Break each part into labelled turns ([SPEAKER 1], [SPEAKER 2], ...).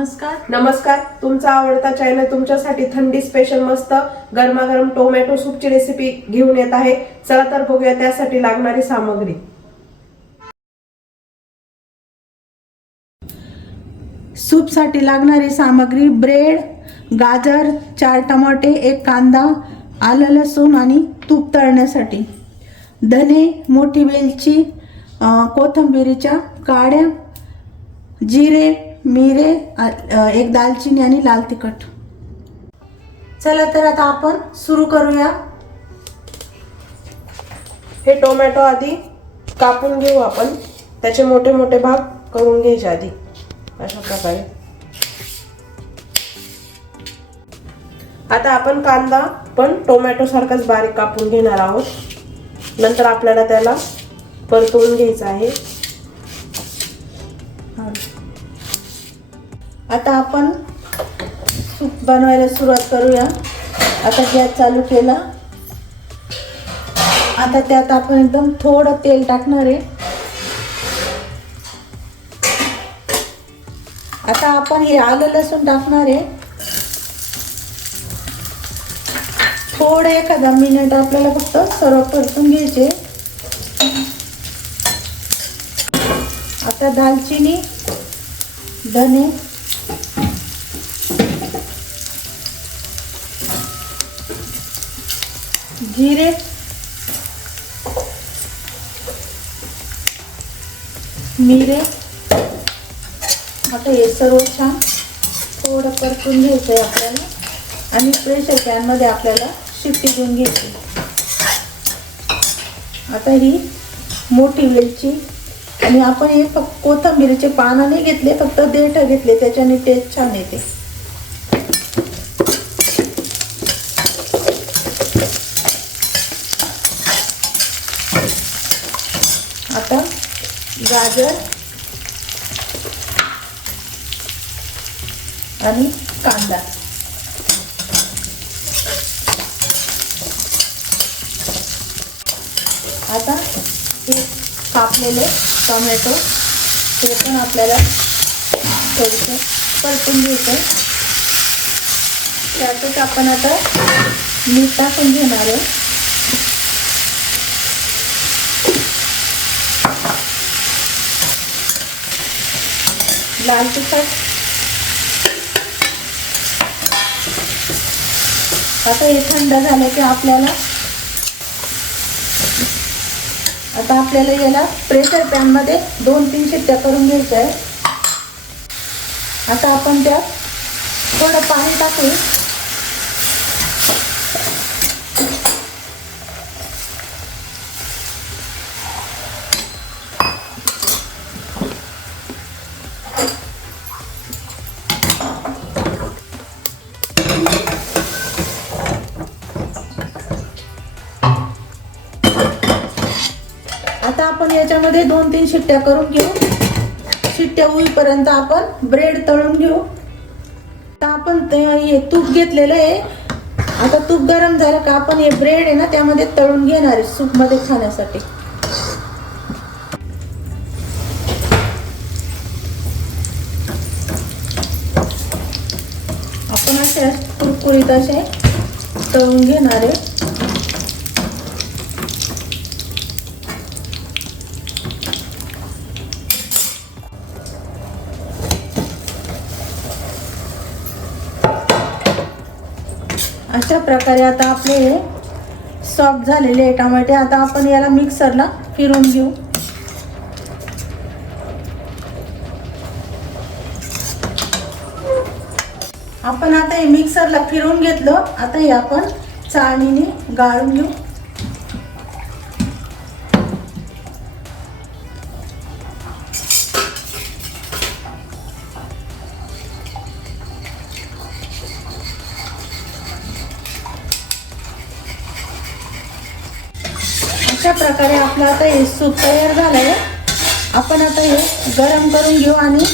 [SPEAKER 1] नमस्कार.
[SPEAKER 2] नमस्कार. तुमचा आवडता चॅनल तुमच्यासाठी थंडी स्पेशल मस्त गरमागरम टोमॅटो सूपची रेसिपी घेऊन येत आहे. चला तर बघूया त्यासाठी लागणारी सामग्री.
[SPEAKER 1] सूपसाठी लागणारी सामग्री ब्रेड गाजर चार टमाटे एक कांदा आलं लसूण आणि तूप तळण्यासाठी. धने मोठी वेलची कोथिंबिरीच्या काड्या जिरे मिरे एक दालचिनी आणि लाल तिखट. चला तर आता आपण सुरू करूया.
[SPEAKER 2] हे टोमॅटो आधी कापून घेऊ आपण. त्याचे मोठे मोठे भाग करून घ्यायचे आधी. अशा प्रकारे. आता आपण कांदा पण टोमॅटो सारखाच बारीक कापून घेणार आहोत. नंतर आपल्याला त्याला परतवून घ्यायचं आहे.
[SPEAKER 1] आता आपण सूप बनवायला सुरुवात करूया. आता गॅस चालू केला. आता त्यात आपण एकदम थोडं तेल टाकणार आहे. आता आपण हे आलं लसूण टाकणार आहे. थोडं एखादा मिनिट आपल्याला फक्त सर्व परतून घ्यायचे. आता दालचिनी धने जिरे मिरे. आता हे सर्व छान थोडं परतून घ्यायचं आहे आपल्याला. आणि प्रेशर पॅनमध्ये आपल्याला शिट्टी देऊन घ्यायची. आता ही मोठी वेलची. आणि आपण हे फक्त कोथिंबीरीचे पानं नाही घेतले फक्त देठ घेतले त्याच्याने टेस्ट छान येते आता गाजर आणि कांदा. आता हे कापलेले टोमॅटो ते पण आपल्याला थोडंसं परतून घ्यायचं त्यातच आपण आता मीठ टाकून घेणार आहे. लाल तिखट. आता हे थंड झालं की आपल्याला आता आपल्याला याला प्रेशर पॅनमध्ये दोन तीन शिट्ट्या करून घ्यायच्या आहे आता आपण त्यात थोडं पाणी टाकू आपण याच्यामध्ये दोन तीन शिट्ट्या करून घेऊ. शिट्ट्या होईपर्यंत आपण ब्रेड तळून घेऊ. आता आपण हे तूप घेतलेलं आहे. आता तूप गरम झालं का आपण हे ब्रेड आहे ना त्यामध्ये तळून घेणार आहे सूपमध्ये खाण्यासाठी. आपण असे कुरकुरीत असे तळून घेणार आहे. अशा प्रकारे आता आपले हे सॉफ्ट झालेले आहे टमाटे. आता आपण याला मिक्सरला फिरून घेऊ. आपण आता हे मिक्सरला फिरून घेतलं. आता हे आपण चाळणीने गाळून घेऊ. अशा प्रकारे आपलं आता हे सूप तयार झालाय. आपण आता हे गरम करून घेऊ आणि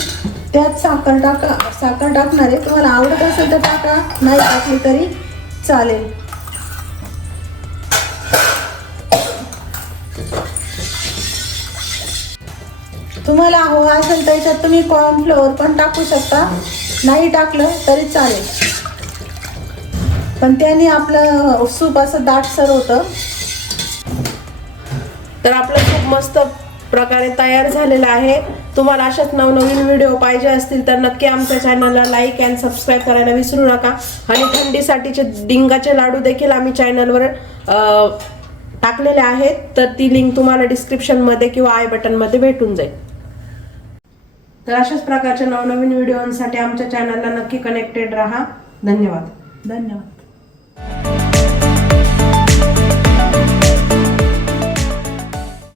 [SPEAKER 1] त्यात साखर टाका साखर टाकणार आहे. तुम्हाला आवडत असेल तर टाका नाही टाकली तरी चालेल. तुम्हाला हवं असेल तर याच्यात तुम्ही कॉर्नफ्लोअर पण टाकू शकता. नाही टाकलं तरी चालेल. पण त्याने आपलं सूप असं दाटसर होतं.
[SPEAKER 2] तर आपलं खूप मस्त प्रकारे तयार झालेलं आहे. तुम्हाला अशाच नवनवीन व्हिडिओ पाहिजे असतील तर नक्की आमच्या चॅनलला लाईक अँड सबस्क्राईब करायला विसरू नका. आणि थंडीसाठीचे डिंगाचे लाडू देखील आम्ही चॅनलवर टाकलेले आहेत. तर ती लिंक तुम्हाला डिस्क्रिप्शनमध्ये किंवा आय बटनमध्ये भेटून जाईल. तर अशाच प्रकारच्या नवनवीन व्हिडिओसाठी आमच्या चॅनलला नक्की कनेक्टेड राहा. धन्यवाद.
[SPEAKER 1] धन्यवाद.